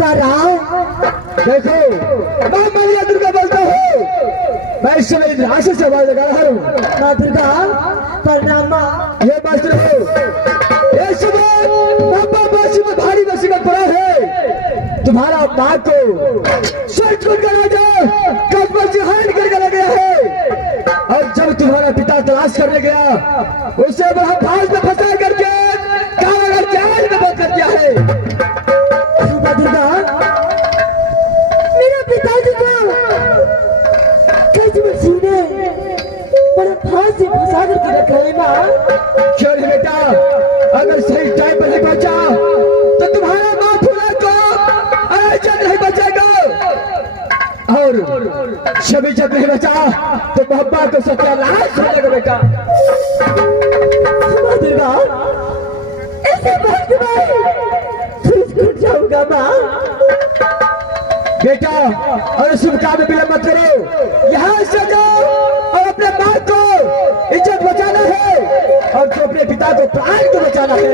पुकारा। देखो मैं मैया दुर्गा बोलता हूँ, मैं इस समय राशि से आवाज लगा रहा हूँ। माँ दुर्गा प्रणाम माँ। ये बात रहो, ये समय पापा बासी में भारी मुसीबत पड़ा है। तुम्हारा माँ को स्वर्ग को करा जाए, कब्र से हार कर गया गया है। और जब तुम्हारा पिता तलाश करने गया, उसे वहां फांस में फंसा करके कारागार जेल में बंद कर दिया है। माँ दुर्गा मेरा पिताजी को कैसे मसीने बड़ा फांस से फंसा करके रखा है माँ। क्यों नहीं बेटा, अगर सही टाइम पर नहीं पहुंचा तो तुम्हारा माँ फूला को अड़चन नहीं बचेगा, और छवि जब नहीं बचा तो पापा को सत्यानाश हो जाएगा बेटा। माँ दुर्गा ऐसे बात छूट जाऊंगा माँ। बेटा और शुभ काम में विलंब मत करो, यहाँ से जाओ और अपने माँ को इज्जत बचाना है और तो अपने पिता को प्राण को बचाना है।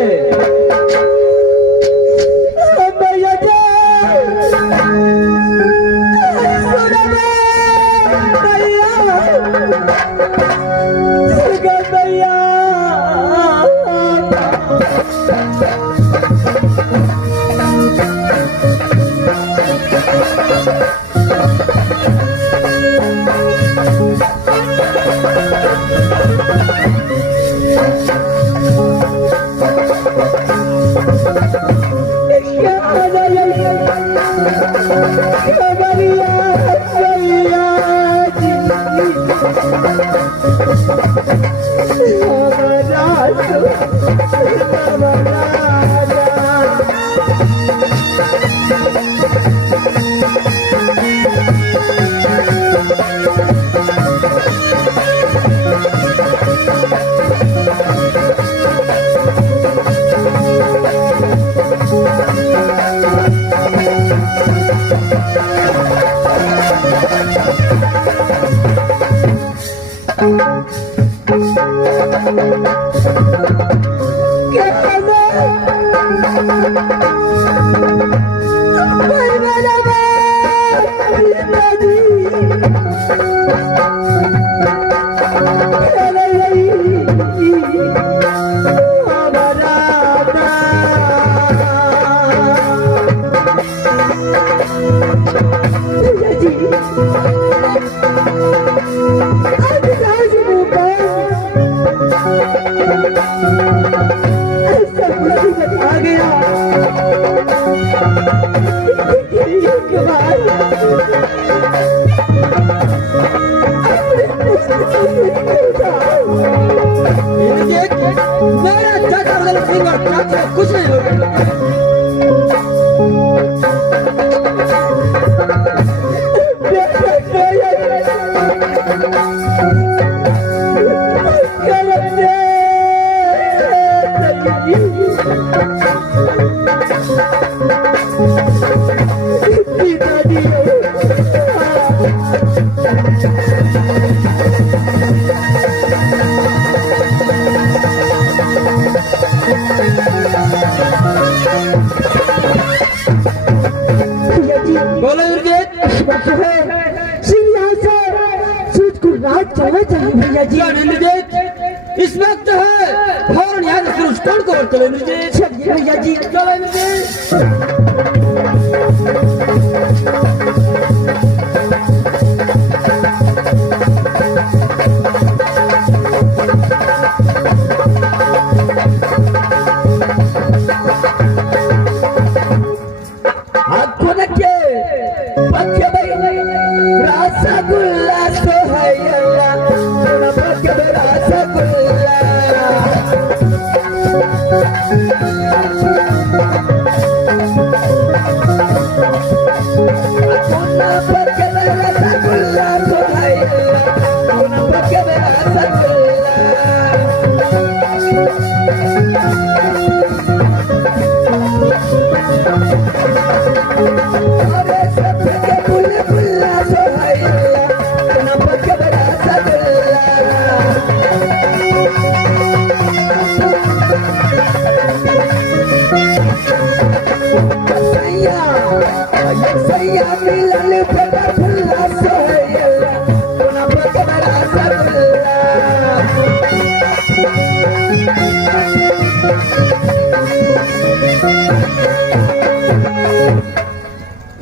कुछ नहीं चलना चाहिए भैया जी। इस वक्त है फौरन यहाँ से फिर उसको को चले भैया जी। रसगुल्ला तो है Yeah. मैया मिलन फटा फुल्ला सोहेला कोना पकड़ा सगुल्ला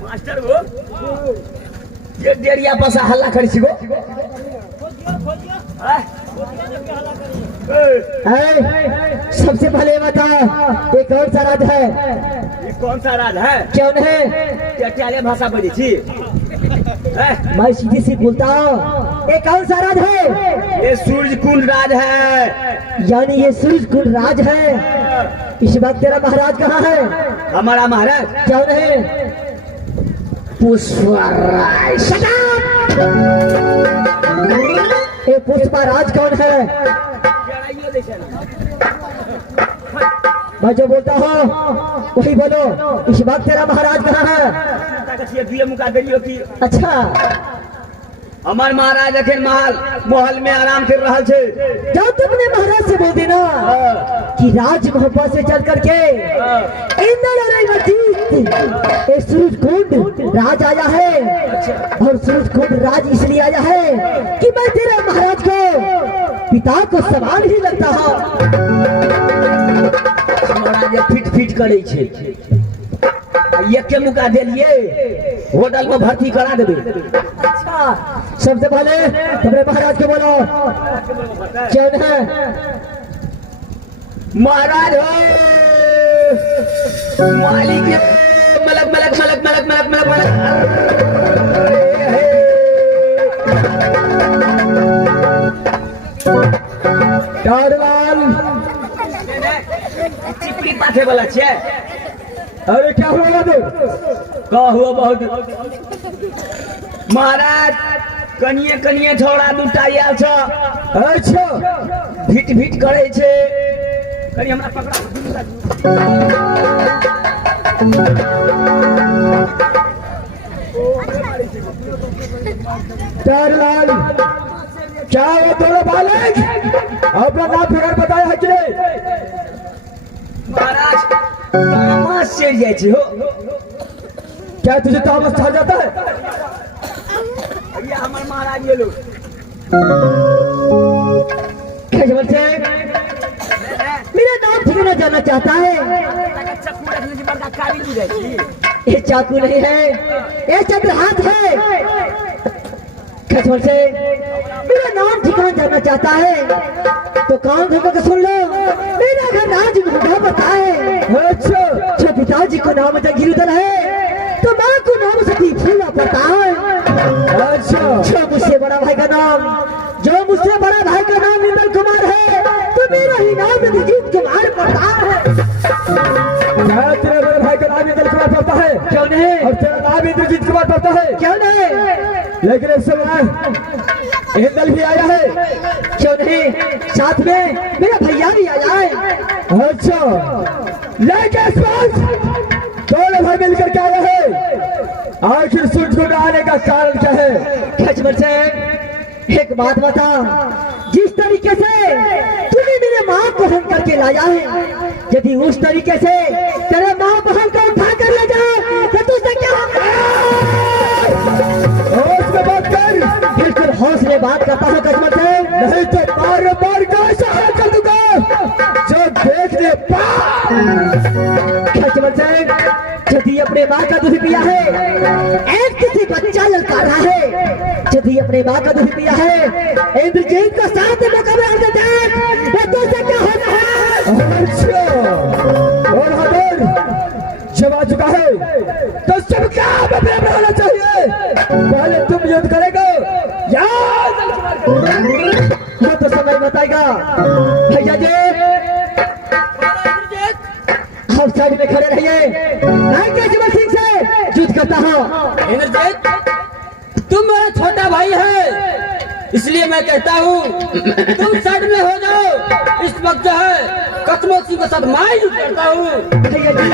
मास्टर वो ये डेरिया पास हल्ला करी छी गो सबसे पहले बता ये कौन सा राज है? ये कौन सा राज है? कौन है? क्या भाषा बोली थी? मैं सीधी सी बोलता हूँ ये कौन सा राज है? ये सूरज कुंड राज है। यानी ये सूरज कुंड राज है। इस वक्त तेरा महाराज कहाँ है? हमारा महाराज कौन है? पुष्पराज। ये पुष्पराज कौन है? मैं जो बोलता हूँ वही बोलो। इस वक्त तेरा महाराज कहाँ है? अच्छा हमार महाराज अखिल महल में आराम कर रहा छे। जब तुमने महाराज से बोल देना कि राज महबा से चल करके इंद्र और इंद्रजीत ये सूरज कुंड राज आया है। और सूरज कुंड राज इसलिए आया है कि मैं तेरे महाराज को पिता को समान ही लगता हूँ। महाराज फिट फिट करे छे। ये के मुका देलिए होटल में भर्ती करा देबे। अच्छा सबसे पहले तुम्हारे महाराज को बोलो कौन है? महाराज हो मालिक मलक मलक मलक मलक मलक मलक मलक डारलाल चिपकी पाथे वाला छे। अरे क्या हुआ तो? का हुआ बहुत महाराज कनिए कनिए छोड़ा दूटा आयल छ। अच्छा भीट भीट करे छे। कनी हमरा पकड़ा डारलाल क्या हुआ तोरा बालक? अपना नाम फिगर बताया है कि नहीं? महाराज तामस चढ़ जाए छे हो। क्या तुझे तामस छा जाता है? ये हमारे महाराज ये लोग खजमल से मेरा नाम ठिकाना जानना चाहता है। चक्कू रखने की बड़का काबिल बुझाई। ये चाकू नहीं है ये चंद्रहास है। खजमल से मेरा नाम ठिकाना जानना चाहता है तो कान खोल कर सुन लो। मेरा घर राज मुंडा पता है। अच्छा जो पिताजी को नाम गिरधर है तो माँ को नाम सती फूला पता है। अच्छा जो मुझसे बड़ा भाई का नाम निर्मल कुमार है तो मेरा ही नाम इंद्रजीत कुमार पता है। तेरे बड़े भाई का नाम इंद्रजीत कुमार पड़ता है? क्यों नहीं? और तेरा नाम इंद्रजीत कुमार पड़ता है? क्यों नहीं? लेकिन इस समय इंद्र भी आया है। क्यों नहीं? साथ में मेरा भैया भी आया है। अच्छा लेकिन दोनों भाई मिलकर के आया है। आखिर सूरज को आने का कारण क्या है? खजमल से एक बात बता। जिस तरीके से तूने मेरे माँ को हम करके लाया है यदि उस तरीके से तेरे माँ को हम को उठा कर ले जाए तो तुझसे क्या होश में बात कर। बिल्कुल होश में बात करता हूँ खजमल से। नहीं तो बार बार कैसा कर दूंगा जो देखने खजमल से यदि अपने माँ का दूध पिया है एक किसी बच्चा ललकार रहा है। यदि अपने माँ का दूध पिया है इंद्रजीत का साथ मुकाबला कर देते तो से क्या होना है? अच्छा और हमारे जब आ चुका है तो सब क्या होना चाहिए? पहले तुम युद्ध करेगा या ये तो समय बताएगा। भैया जी आप साइड में खड़े रहिए। मैं केजरीवाल सिंह से युद्ध करता हूँ। इंद्रजीत तुम मेरा छोटा भाई है इसलिए मैं कहता हूँ तुम साइड में हो जाओ। इस वक्त जो है कसमों सिंह के साथ मैं युद्ध करता हूँ। भैया जी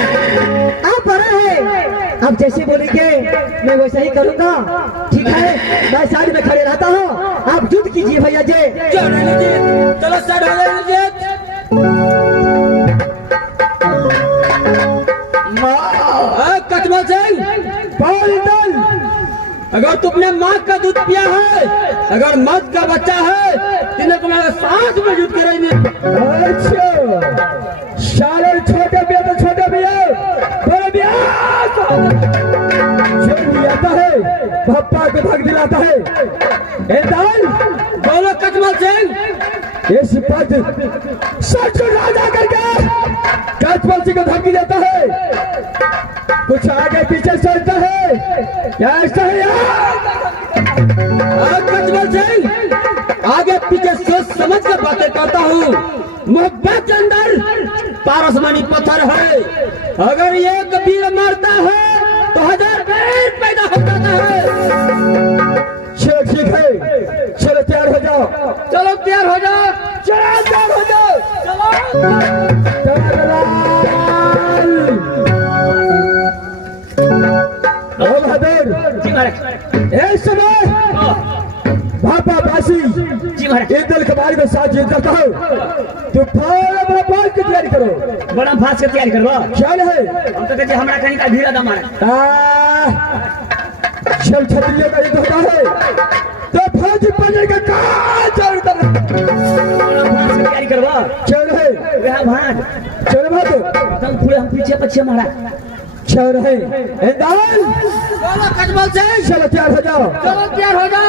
आप बड़ा है आप जैसे बोलेंगे मैं वैसा ही करूँगा। ठीक है मैं साइड में खड़े रहता हूँ आप युद्ध कीजिए भैया जी। चलो इंद्रजीत चलो साइड हो जाओ इंद्रजीत। कसमों सिंह पाल दल। अगर तू अपने माँ का दूध पिया है, अगर मर्द का बच्चा है, तिन्हें तुम्हारे साथ में जुट के रहेंगे। अच्छा शाले छोटे भैया तो छोटे भैया, बड़े भैया जो भी आता है पप्पा को धक दिलाता है। ए दाल बोलो कचमल सिंह, ये सिपाही सच को राजा करके कचमल सिंह को धमकी देता है। कुछ आगे पीछे चलता है क्या ऐसा है यार? कचमल सिंह, आगे पीछे सोच समझ कर बातें करता हूँ। मोहब्बत के अंदर पारसमणि पत्थर है, अगर एक वीर मरता है तो 1000 वीर पैदा हो जाता है। चलो ठीक है, चलो तैयार हो जाओ। चलो तैयार हो जाओ, चलो तैयार हो जाओ। चलो। ओ बहादुर जी महाराज। ए समय भापा बासी जी महाराज। एक दल कबाड़ी को साथ जीत करता हूँ। तो बड़ा बाल की तैयारी करो। बड़ा फास की तैयारी करवा। क्या है हम तो कहते हमारा कहीं का भीड़ा दम मारा। जब छतरियों का युद्ध होता है तो फौज बनने का जरूरत है। बड़ा फास की तैयारी करवा। चल है वहाँ भाग, चल भाग तुम पूरे हम पीछे पीछे मारा। चल है दाल। बोलो कचमल सिंह, चलो तैयार हो जाओ। चलो तैयार हो जाओ।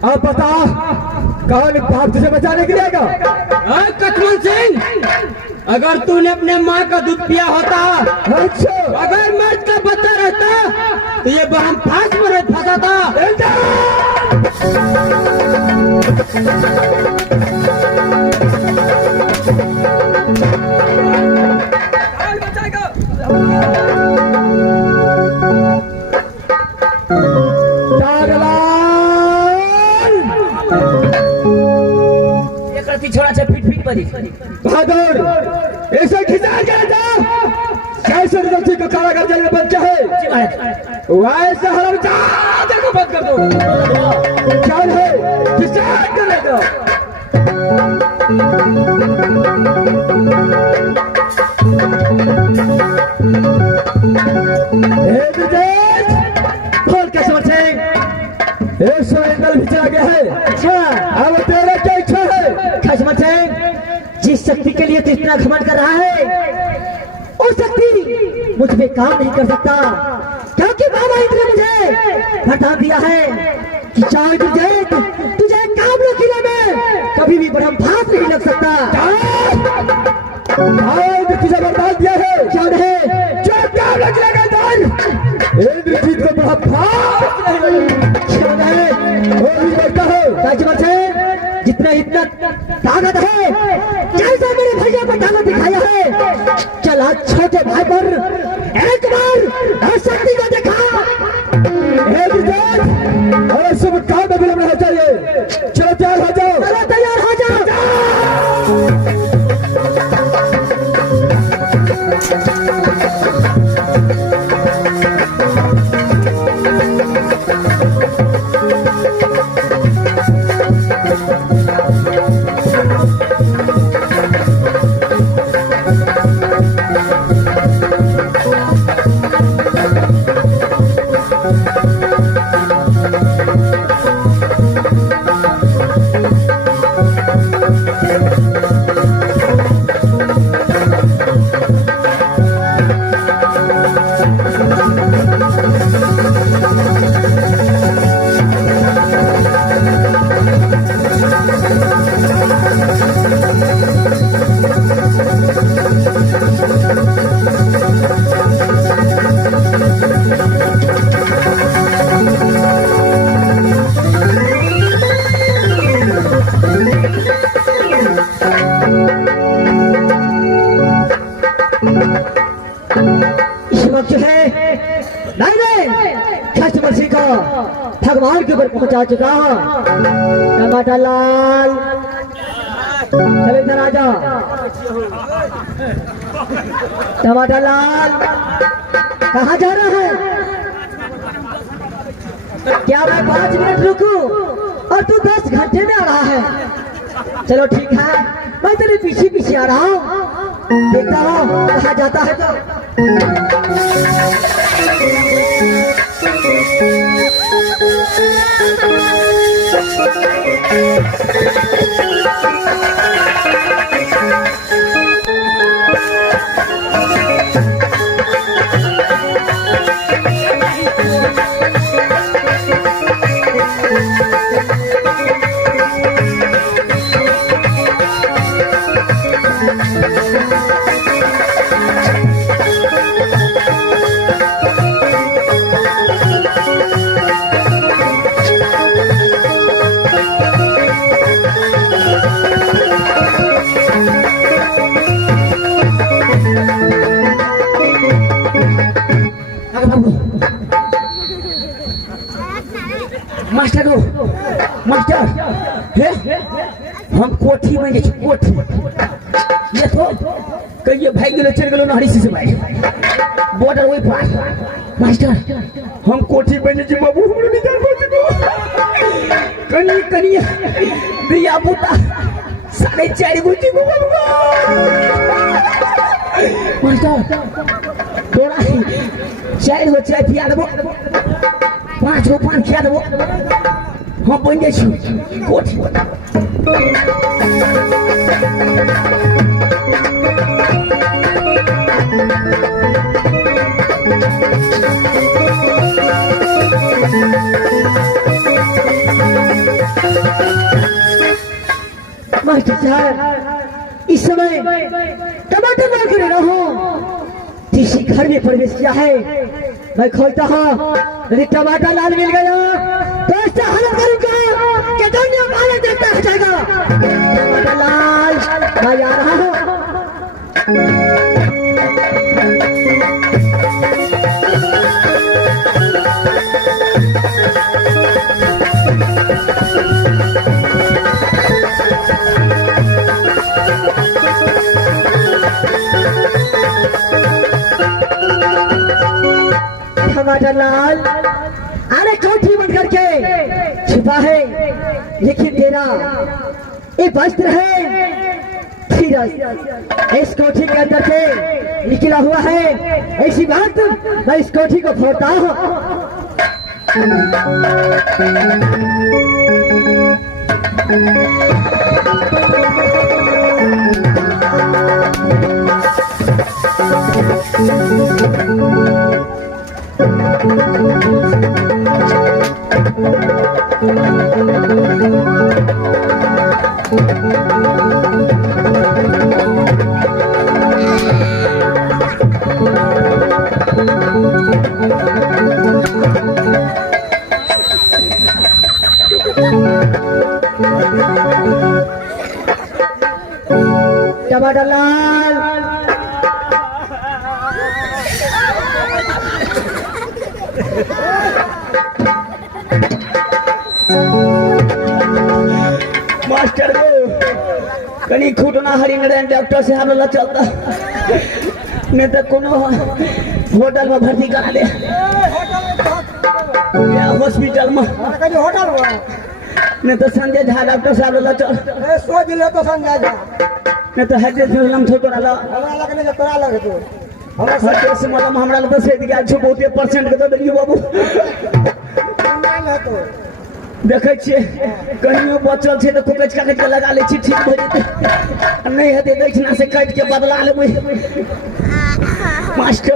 अब बता कौन बाप तुझे बचाने के लिए आएगा? कचमल सिंह, अगर तूने अपने माँ का दूध पिया होता, अच्छा अगर मर्द का बच्चा रहता तो ये हम फांस में नहीं फंसाता। छोड़ा से फिट फिट पड़ी। बहादुर ऐसे खिंचा कर जा, कैसे रस्सी को खड़ा कर जाएगा बच्चा है वैसे हरम जा देखो बंद कर दो। क्या है खिंचा करेगा? बोल कचमल सिंह, एक सौ एंगल भी चला गया है। अच्छा अब तेरा क्या इच्छा है? कचमल सिंह, जिस शक्ति के लिए तू इतना घमंड कर रहा है, वो शक्ति मुझ पे काम नहीं कर सकता, क्योंकि बाबा इंद्र ने मुझे बता दिया है कि चाहे तुझे कामलो किले में कभी भी बड़ा भाग नहीं लग सकता। तुझे बर्बाद दिया है क्या है जो काम लग लगा दान इंद्रजीत को बड़ा भाग वही करता है। कचमल सिंह, जितना इतना ताकत है, जैसा मेरे भैया को ताकत दिखाया है, चल आज छोटे भाई पर एक बार शक्ति को दिखा। और शुभ काम में विलंब नहीं चाहिए। चलो तैयार हो जाओ। चलो तैयार हो जाओ। इस वक्त जो है मैंने बरसी का भगवान के ऊपर पहुंचा चुका हूं। टमाटर लाल चले इधर आजा। टमाटर लाल कहाँ जा रहा है? क्या मैं 5 मिनट रुकूं और तू 10 घंटे में आ रहा है? चलो ठीक है, मैं तेरे पीछे पीछे आ रहा हूँ, देखता हूँ कहाँ जाता है। मास्टर मास्टर हे हम कोठी में जे कोठी ये तो कहिए भाई गेलो चल गेलो नहरी से भाई बॉर्डर वही पार। मास्टर हम कोठी में जे बाबू हमरो नहीं जान पाते कनी कनी दिया बूता 4.5 गुटी को बाबू मास्टर तोरा 4 हो चाय पिया देबो 5 गो पान खिया देबो हम बन जाइ छी कोठी। मास्टर साहब इस समय टमाटर मार कर रहो किसी घर में प्रवेश किया है। मैं खोजता हूँ यदि टमाटर लाल मिल गया तो ऐसा हालत करूंगा कि दुनिया वाले देखता रह जाएगा। टमाटर लाल मैं आ रहा हूँ। टमाटर लाल अरे कोठी बंद करके छिपा है, लेकिन तेरा ये वस्त्र है फिर इस कोठी के अंदर से निकला हुआ है। ऐसी बात मैं इस कोठी को फोड़ता हूँ। टमाटर लाल मास्टर को कहीं खुटना हरिंगड़न डॉक्टर से हम चलता नहीं तो कोनो होटल में भर्ती करा दे या हॉस्पिटल में होटल नहीं तो संजय झा डॉक्टर साहब चल सोच ले तो संजय झा नहीं तो हेड फिल्म थोड़ा ला हमरा लगने के तोरा लगे तो हमरा से मतलब हमरा लगे से दिया 40% के तो दियो बाबू तो देखे छिए कहीं बचल छे तो कुकच काट के लगा ले छी, ठीक हो जेते नहीं हेते दक्षिणा से काट के बदला लेबै। मास्टर